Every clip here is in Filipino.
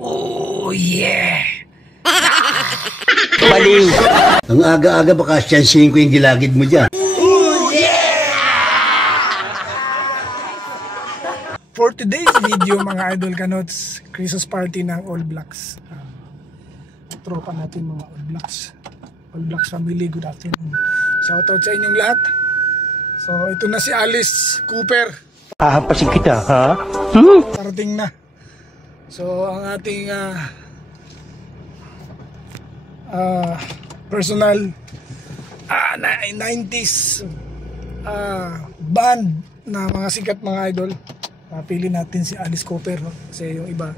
Oh yeah! Baliw! Ang aga-aga baka siyansihin ko yung gilagid mo dyan. Oh yeah! For today's video mga idol kanots, Christmas party ng All Blacks. Tropa natin mga All Blacks. All Blacks family, good afternoon. Shoutout sa inyong lahat. So ito na si Alice Cooper. Hahampasin kita, ha? Parating na. So ang ating personal 90s band na mga sikat mga idol. Pili natin si Alice Cooper, no? Kasi yung iba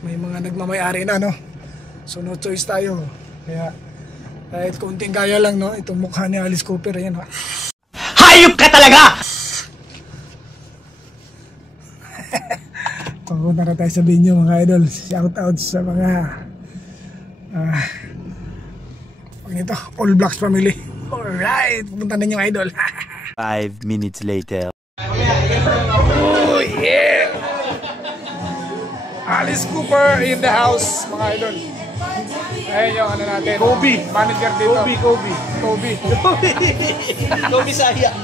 may mga nagmamayari na, no? So no choice tayo. Kaya kahit konting kaya lang, no? Itong mukha ni Alice Cooper, ayan, no? Hayop ka talaga! Papunta na tayo sa venue mga idol. Shoutout sa mga All Blacks family. Alright, pupunta na yung idol. 5 minutes later. Oh yeah! Alice Cooper in the house mga idol. Ayun yung ano natin, Kobe, manager dito. Kobe Saya.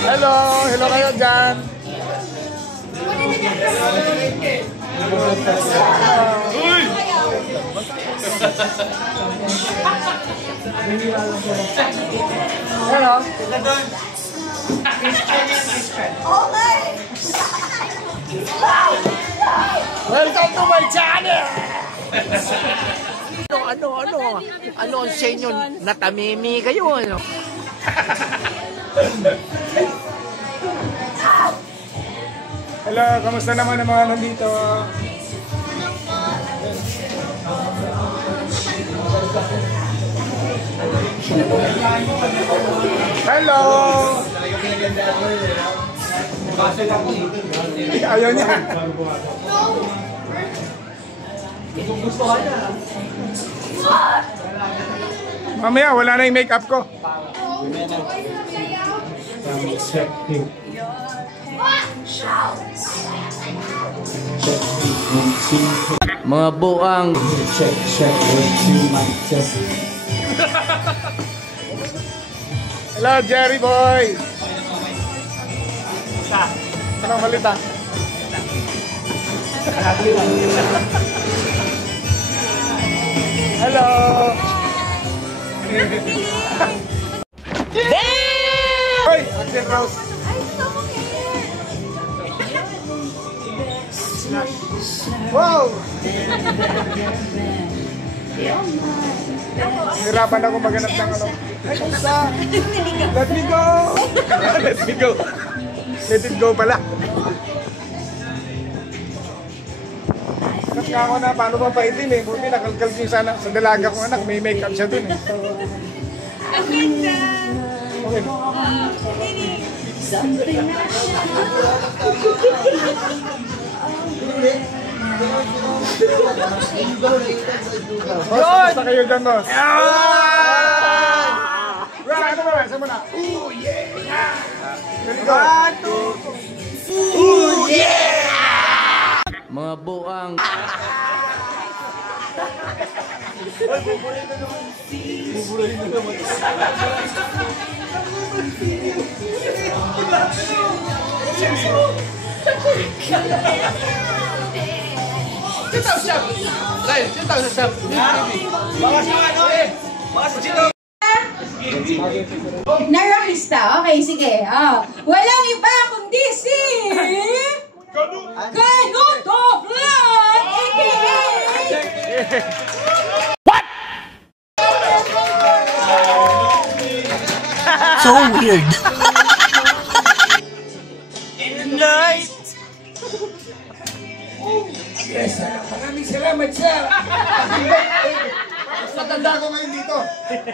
Hello kayo dyan. Hello. Welcome to my channel. Ano ang sa inyo? Natamimi kayo, ano? Hello, kamusta naman ang mga nandito? Hello! Ayaw niya. Mamaya, wala na yung makeup ko. Mga buang. Hello, Jerry boy. Anong malita? Hello. Hoy, Axel Rose. Wow! Hirapan ako maghanap ng ano. Ay, isa! Let me go! Let me go! Let it go pala. Kat nga ako na, paano ba paitin eh? Buti nakalkal ko sana sa dalaga kong anak, may makeup siya dun eh. Ang ganda! Okay. Boss, basta kayo dyan, boss. Ano ba? Saan mo na? Ooh, yeah! One, two, ooh, yeah! Mga buang. Narakista, okay, sige. Walang iba kundi si Kanuto Vlog, a.k.a. What? So weird. In the night. Yes, maraming salamat sir. Matanda ko ngayon dito.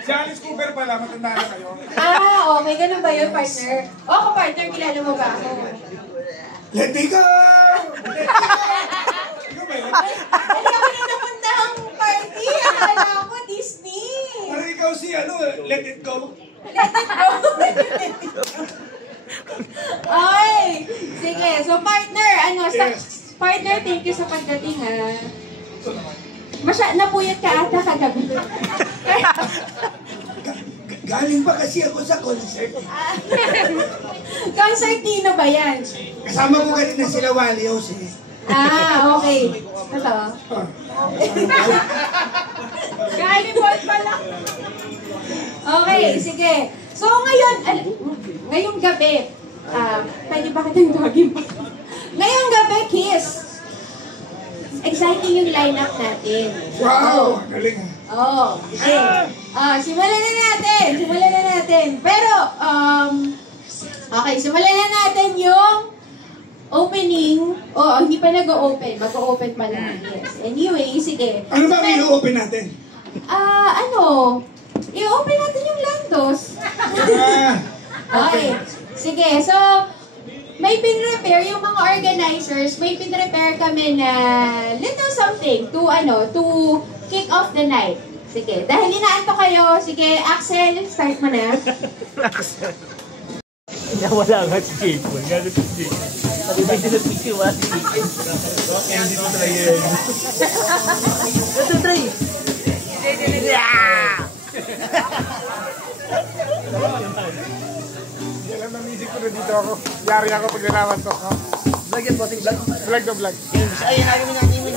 Si Alice Cooper pala, matanda na kayo. Okay, ganun ba yun, partner? Oo, partner, kilala mo ba ako? Let me go! Hindi ako na napuntahang party. Akala ko Disney. Okay. Sige. So, partner, partner, thank you sa pagdating, ha. Napuyat ka ata kagabi. Galing pa kasi ako sa concert. Concert Nino ba yan? Kasama ko kanina sila Wally Jose. Okay. Ito. Galing mo pala. Okay, sige. So, ngayong gabi, pwede ba kitang tawagin pa? Ngayong gabi, Kiss. Exciting yung lineup natin. Wow! Galing. Okay. Simulan na natin. Pero, okay, simulan na natin yung opening. Hindi pa nag-o-open. Mag-o-open pa lang. Yes. Anyway, sige. Ano ba ang i-open natin? I-open natin yung Landos. Okay. Sige, so, may pin-repair yung mga organizers. May pin-repair kami na little something to kick off the night. Sige, dahil inaanto kayo, sige, Axel, start mo na. Axel. Wala nga si Jason. Gano'n si Jason. Sabi ba din na picture wala si Jason? Hindi ko talaga yun. Ito, try. Yeah! Alam na music ko na dito ako. Yari ako pag nalaman to. Vlog yan, bossing vlog? Vlog na vlog. Ay, ayaw mo natin mo.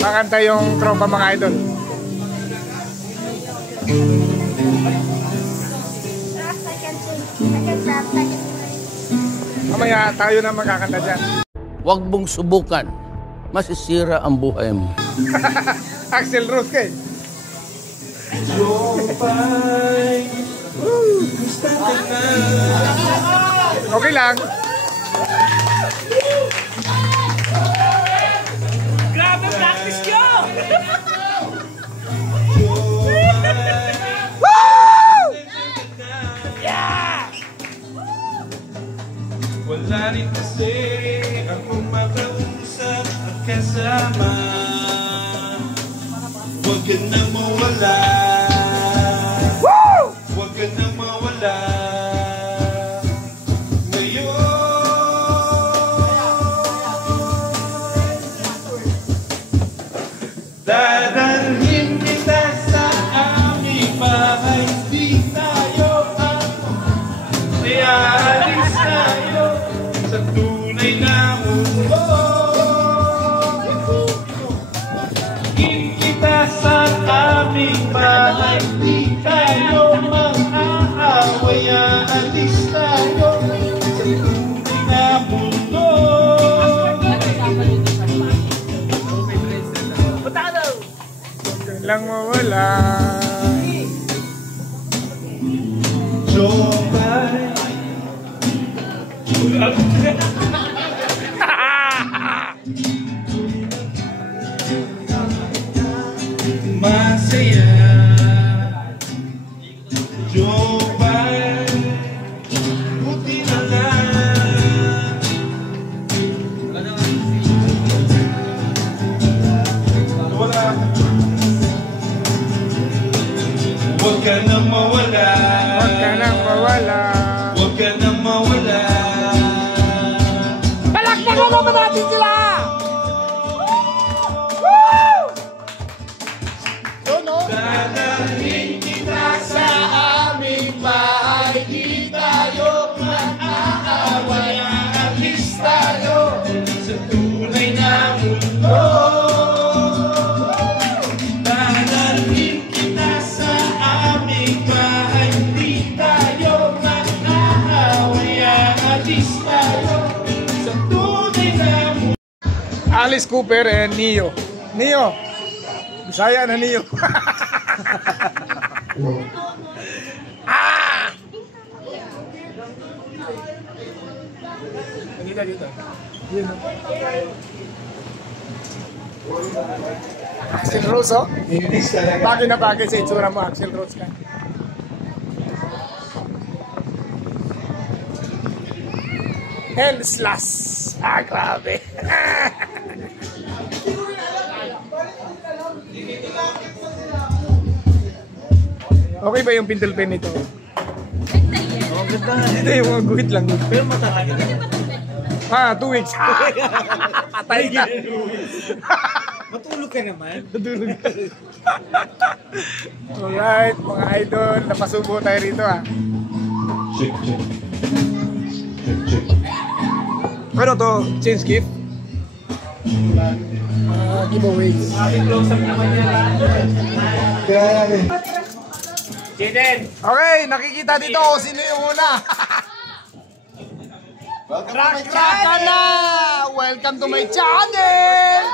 Makanta yung tropa mga idol. Mamaya tayo na magkakanta dyan. Huwag mong subukan. Masisira ang buhay mo. Axel Rose kay. Okay lang. Grabe practice nyo! Wala rin kasi akong makausap at kasama. Huwag ka na mawala. Huwag ka na mawala. Dadalhin kita sa aming bahay. Di tayo Alis tayo sa tunay na mundo. Kita sa aming bahay. Di tayo mag-aaway. Alis tayo sa tunay na mundo. Lang mawala. Jomay. Masaya. Jomay. Buti na lang. Wala. Huwag ka na mawala. Huwag ka nang mawala. Huwag ka na mawala. Palakpakan naman natin sila! Dadalhin kita sa aming bahay. Di tayo mag-aaway. Alis tayo sa tunay na mundo. Dadalhin kita sa aming bahay. Di tayo mag-aaway. Alis tayo sa tunay na mundo. Alice Cooper and Neo. Neo. Bisaya na Neo. Dito. Yun. Axel Rose, oh. Bagay na bagay sa itsura mo, Axel Rose ka. Hell slash. Grabe. Okay ba yung pintel pen nito? Oh, ganda. Hindi, yung mga guhit lang. Pero matatagal. 2 weeks. Patay ka. Matulog ka naman. Alright, mga idol, napasubo tayo rito Check, check. Check, check. Ano to? Change gift? Giveaways. Close up naman yan. Jaden! Okay, nakikita dito kung sino yung una. Kraka na! Welcome to my channel!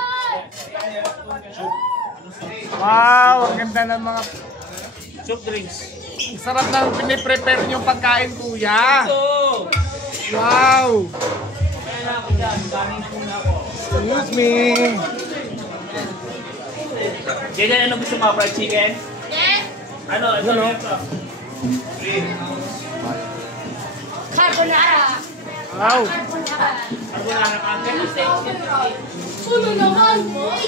Wow, ang ganda ng mga Soft drinks. sarap ng piniprepare niyong pagkain, kuya. So, Wow! kaya ako dyan. Kanin na muna ako. Excuse me. Jaden, ano gusto mo? Fried chicken? Yes! Ano? Ito, ito. Carbonara! Wow! Carbonara ka. Sulo naman, boy!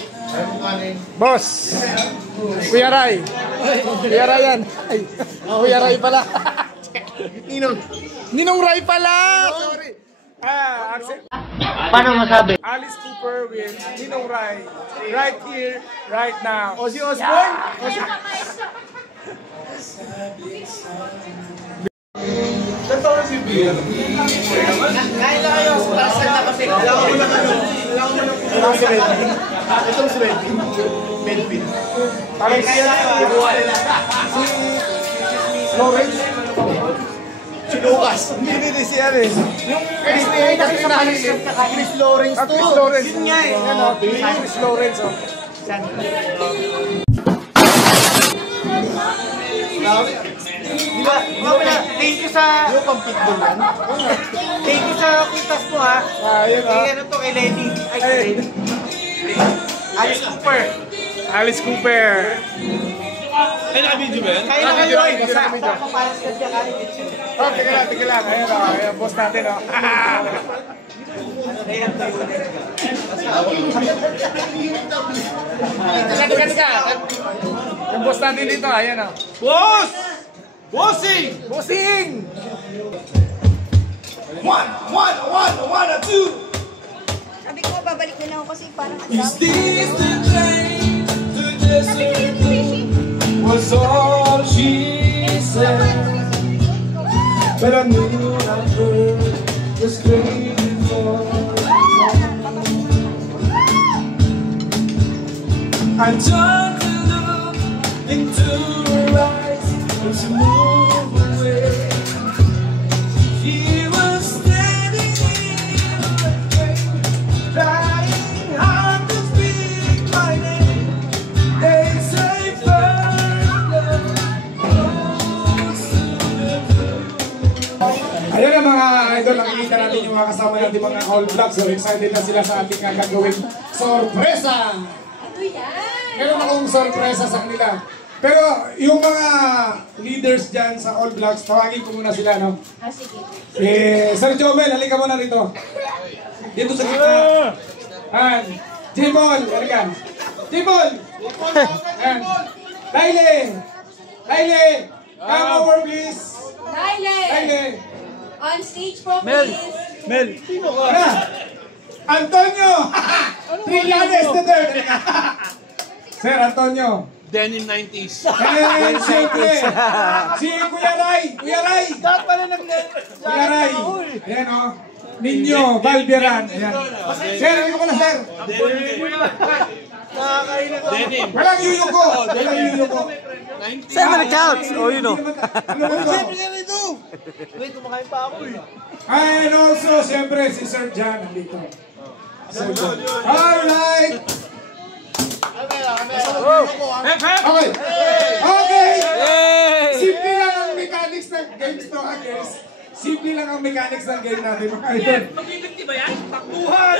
Boss! Kuya Ray! Kuya Ray yan! Ay, Kuya Ray pala! Ninong Ray pala! Sorry! Paano masabi? Alice Cooper with Ninong Ray. Right here, right now. Ozzy Osbourne? Itong si Reddy. Benfit. Parang si Lawrence. Sinukas. Hindi si ano eh. Yung Chris Lawrence. Chris Lawrence to. Chris Lawrence. Yun nga eh. Yan o, Chris Lawrence o. Di ba? Thank you sa... Yung pang pitbull yan. Thank you sa kwintas mo ha. Yun o. Kaya ano to kay Lenny. Ay, kay Lenny. Alice Cooper. Alice Cooper. Ay, naka-video ba yan? Kaya na kayo eh. Video na, video. Papapalas ka dyan kahit it's Oh, teka lang. Ayun o, ayun, boss natin o. Teka. Yung boss natin dito, ayan o. Boss! Bossing! Bossing! One, two. Sabi ko, babalik na lang ako kasi parang ang Is dami. this the train to the Sabi ko yung fishing. was all she said. But I knew that bird was craving for I turned to look into her eyes and she moved away. She was standing in the rain, trying hard to speak my name. They say first love goes to the blue. Ayun na mga idol, nakikita natin yung mga kasama natin mga All Blacks. So excited na sila sa ating gagawin sorpresa! Ano yan? Meron akong sorpresa sa kanila. Pero yung mga leaders dyan sa All Blacks, tawagin ko muna sila, no? Sige. Sir Jomel, halika muna rito. Dito sa gitna. J-Ball, halika. J-Ball! Laile! Come over, please. Laile! On stage po, please. Mel! Antonio! Trillanes the third. Sir Antonio. Denim 90s. And siyempre, si Kuya Ray. Dapat pala Kuya Ray. Ayan o. Ninyo, Valberan. Ayan. Sir, ano ko na, sir? Denim. Walang yuyuko. Saan man nag-couch? Oh, you know. Ano ba ito? Wait, kumakain pa ako eh. And also, siyempre, si Sir John nandito. Sir John. Alright. Okay. Simple lang ang mechanics ng games to, ha, guys. Simple lang ang mechanics ng game natin, mga idol. Mag-50 ba yan? Takbuhan!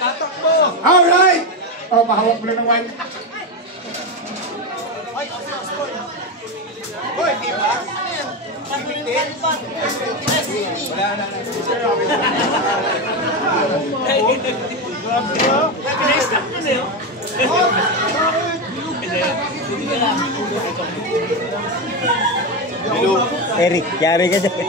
Tatakbo! Alright. Oh, mahawak mo lang ng wine. Hoy, di ba? Pinay-stop na na yun. Eric, yari ka dyan.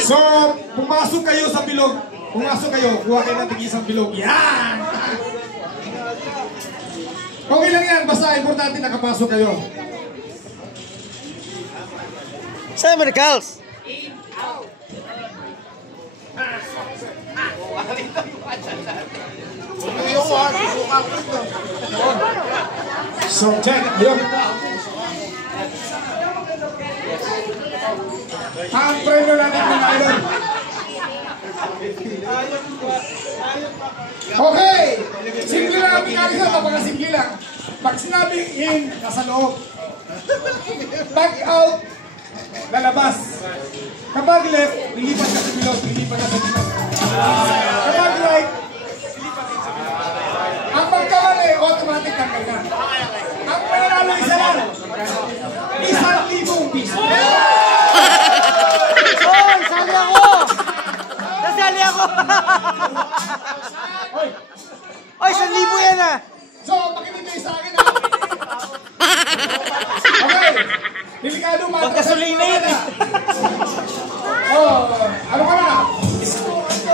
So, pumasok kayo sa bilog. Pumasok kayo, kuha kayo ng isang bilog. Yan! Okay lang yan, basta importante nakapasok kayo. Summer Girls! So, check. Yun. Ang preno natin mga idol. Okay! Simple lang ang pinagisa. Napakasimple lang. Pag sinabing in, nasa loob. Pag out, lalabas. Kapag left, lilipat ka sa bilog. Lilipat ka sa bilog. Kapag right, ang pagkamali, automatic tanggal na. Ang mananalo isa lang. 1,000 piso. Hoy! Sali ako! Nasali ako! Oy, 1,000 yan ah! So, makinig kayo sa akin ha. Okay. Delikado mga. Pagkasulina yun eh. Oh, ano ka na?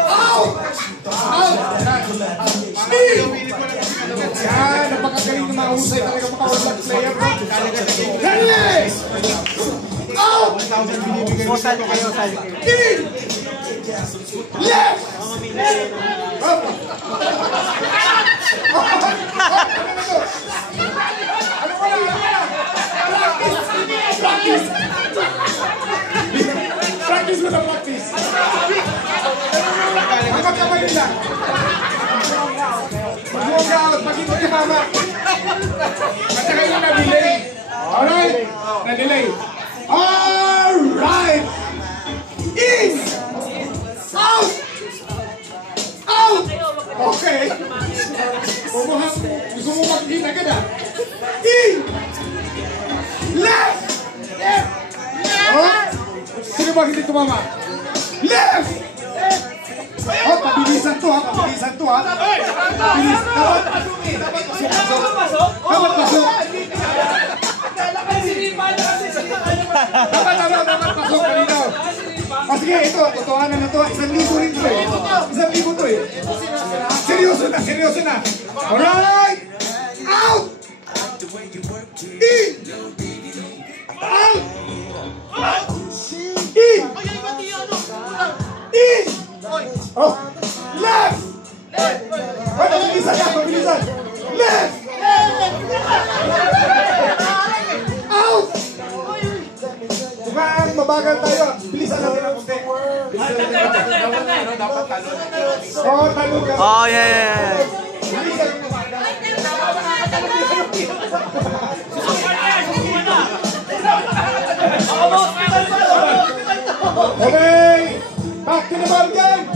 Out! Out! Yan, napakagaling ng mga husay talaga maka-all-black player. Ready! Out! Sali kayo, sali kayo. In! Left! Up! Ano ka na? Practice! Practice mo na practice! Ang magkamay nila. Mag-walk out, mag-ito ni mama. At saka yung na-delay. Alright? Na-delay. Alright! In! Out! Out! Okay. Gusto mo makikita ka na? In! Left! Left! Left! Sino ba hindi tumama? Left! Oh, pabilisan to ha, pabilisan to ha. Bilis, dapat pasok. Dapat pasok. Dapat pasok kanina. Ah, sige, ito, totohanan na to. 1,000 rin to eh. 1,000 to eh. Seryoso na. Alright! Out! In! Out! In! In! Oh! Left! Wait, pabilisan! Left! Out! Mukhang mabagal tayo. Bilisan natin ang konti. Oh, talong ka. Oh, yeah. Bilisan. Okay! Back to the ball game!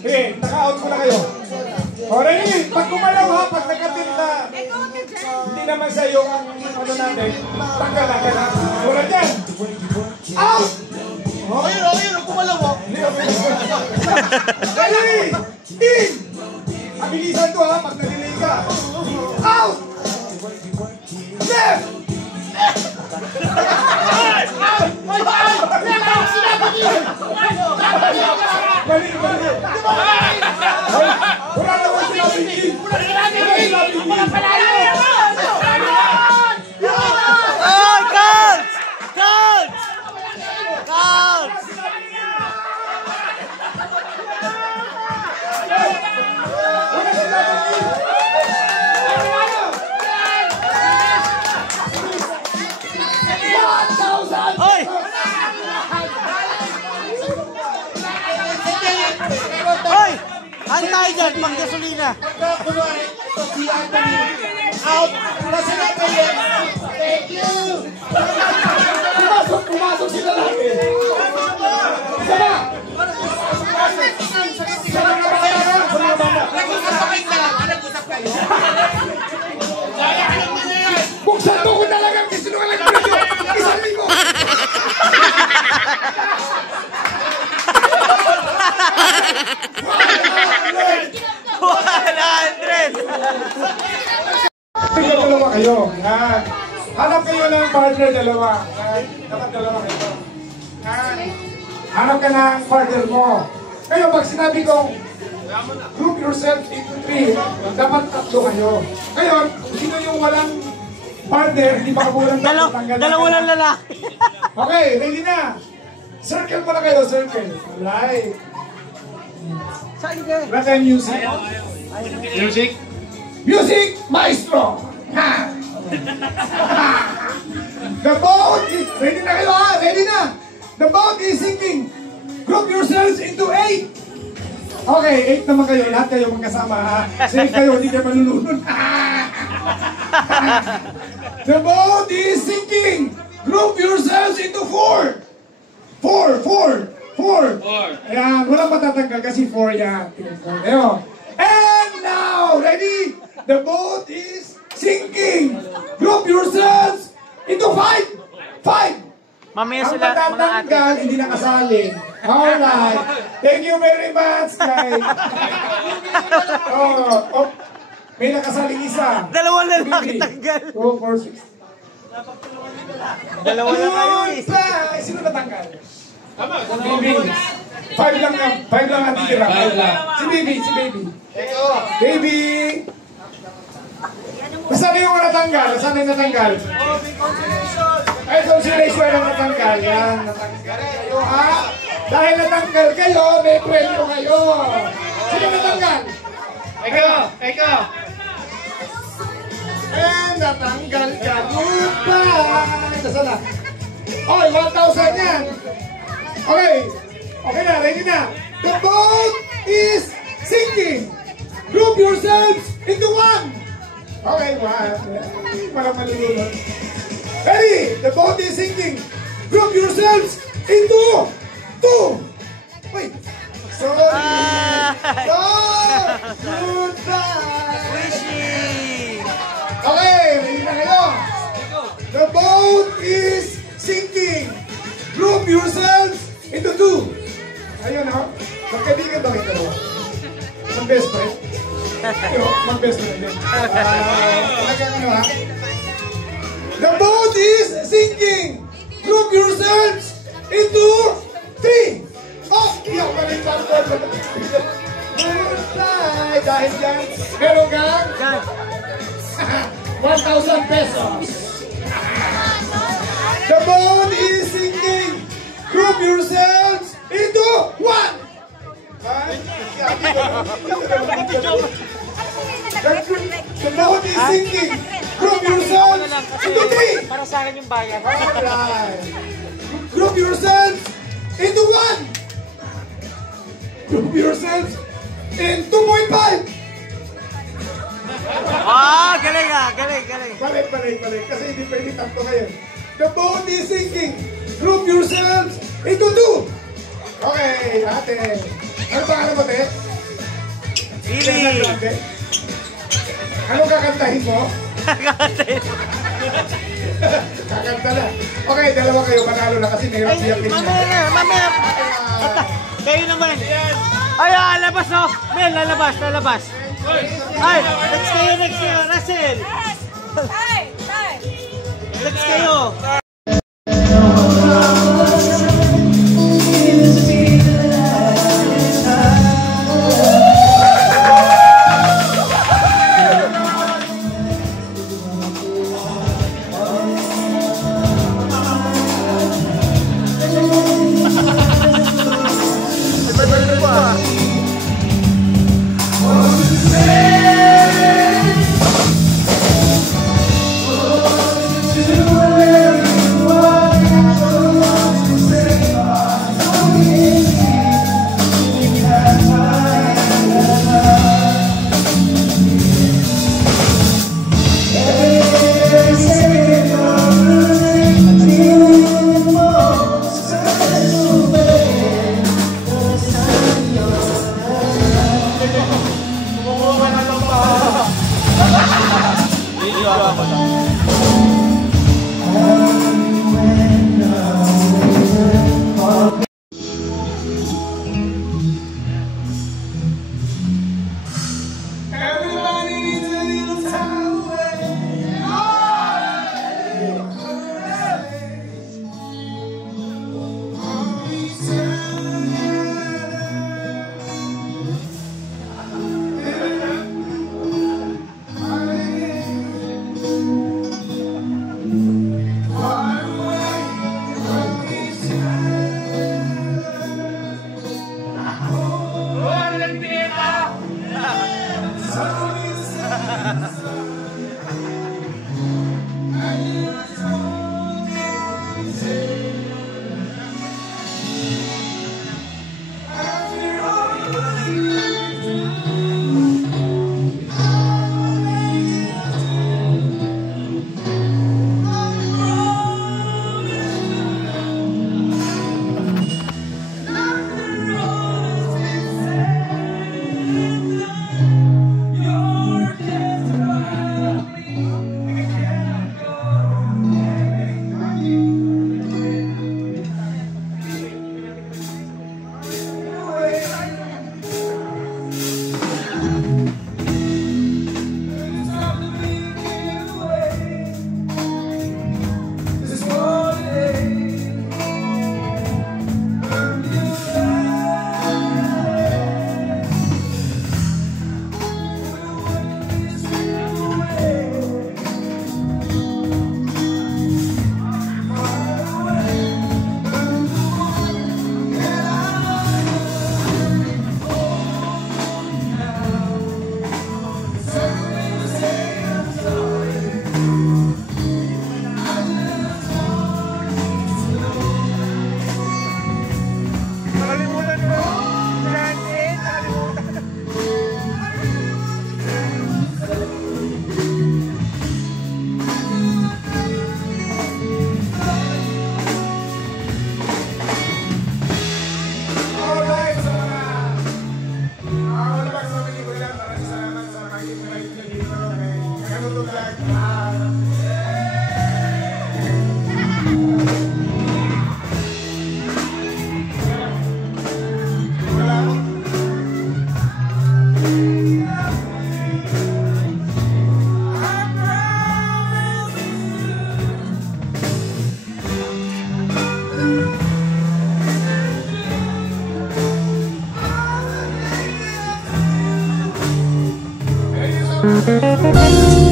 Okay, naka-out ko na kayo. Alright, pag kumalaw ha, pag nakatin na hindi naman sa iyo ang ano natin, tanggal na. Wala dyan! Out! Ayun, kumalaw ha. Dali! In! Abilisan to ha, pag na-delay ka. Out! Left! Bali! Wala naman sinabi in! Wala palayo! Oh, coach! Coach! Coach! Oy! Oy! Ang tayo dyan, pang gasolina. Pagka kunwari, ito si Anthony, out, nasa na kayo. Thank you! Pumasok sila lang. Isa na! Buksan mo ko talagang kisinungaling ko nyo! Isang libo! 100! Dalawa kayo. Yan. Hanap kayo ng partner dalawa. Yan. Dapat dalawa kayo. Yan. Hanap ka ng partner mo. Kayo, pag sinabi kong group yourself into 3, dapat 3 kayo. Ngayon, kung sino yung walang partner, hindi pa kabulang Dalawa lang lalaki. Okay, ready na. Circle mo na kayo, circle. Alright. Saan ka? Wala tayong music. Music? Music, maestro! Ha! The boat is... Ready na kayo ha? Ready na! The boat is sinking. Group yourselves into 8. Okay, 8 naman kayo. Lahat kayo magkasama ha? Safe kayo, hindi kayo malulunod. The boat is sinking. Group yourselves into 4. 4. Ayan, walang matatanggal kasi 4 yan. Ayan. And now, ready? The boat is sinking. Group yourselves into 5. Mamaya Ang sila, mga ate. matatanggal, hindi nakasali. Alright. Thank you very much, guys. Oh, may nakasaling isa. Dalawa lang nakitanggal. 2, 4, 6. Dalawa lang kayo eh. Sino natanggal? Baby. 5 lang ang titira. 5 lang. Si Baby. Baby. Saan yung natanggal? Ay, consolation lang natanggal. Yan, natanggal kayo ha. Dahil natanggal kayo, may premyo kayo. Sino natanggal? Ikaw. And natanggal ka. Goodbye. Nasaan na? Okay, 1,000 yan. Okay na, ready na. The boat is sinking. Group yourselves into 1. Okay, 1. Parang malulunod. Ready? The boat is sinking. Group yourselves into 2. Wait. Sorry. No. Goodbye. Wishing! Okay, ready na kayo. The boat is sinking. Group yourselves into 2. Ayun ha. Magkaibigan ba kayo? Mag-best friend? Mag-best friend din. Talagang ano ha? The boat is sinking. Group yourselves into 3. Oh! Iyak pa rin ang boat. Goodbye! Dahil dyan, meron kang 1,000 pesos. The boat is sinking. Group yourselves into 1. The boat is sinking. Group yourselves into 3. Para sa akin yung bayan. Alright. Group yourselves into 1. Group yourselves in 2.5. Ah, galing ah, galing. Balik. Kasi hindi pwede tatlo kayo. The boat is sinking. Group yourselves into 2. Okay, ate. Ano ba mo, te? Pili. Ano kakantahin mo? Kakanta na. Okay, dalawa kayo. Manalo na kasi mayroon siya pinili. Mamaya. Kayo naman. Ay, lalabas oh. Mel, lalabas. Ay, next kayo, Russell. Next kayo. To Thank you.